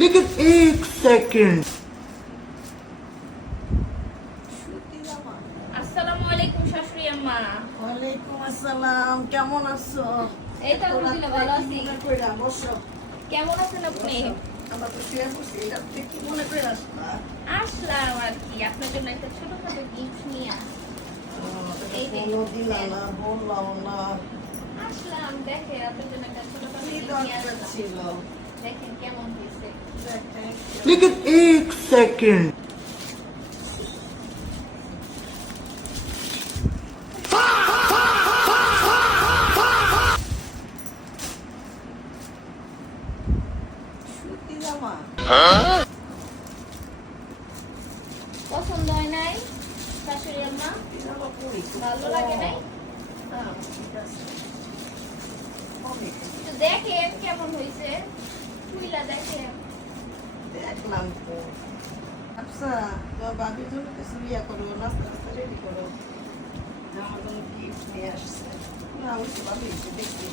लेकिन एक सेकंड। আসসালামু আলাইকুম শাশুড়ি আম্মা। ওয়ালাইকুম আসসালাম, কেমন আছো? এই তো আলহামদুলিল্লাহ ভালো আছি। মনে কইরা বসো। কেমন আছেন আপনি? আমরা তো শুয়ে বসি, রাত্রে কি মনে করে আসলা? আসলাম আর কি আপনার জন্য একটা ছোটখাটো গিফট নিয়ে এই যে কোনো দিলা না, বললাম না। আসলাম। দেখেন আপনার জন্য একটা ছোটখাটো কি গিফট নিয়ে দরকার আসলাম। ছিল? দেখেন কেমন হয়েছে। लेकिन एक सेकंड। সুতি জামা? পছন্দ হয় নাই শাশুড়ি আম্মা? সুতি জামা পরি, খুব ভালো লাগে নাই? না, ঠিক আছে। অনেক। একটু দেখেন কেমন হয়েছে, খুইলা দেখেন। দেখলাম তো। আচ্ছা, তোমার বাবির জন্য কিছু ইয়া করো, নাস্তা টাস্তা রেডি করো। আমার জন্য গিফট নিয়ে আসছে। না, ওই তো ভালোই হয়েছে, দেখি।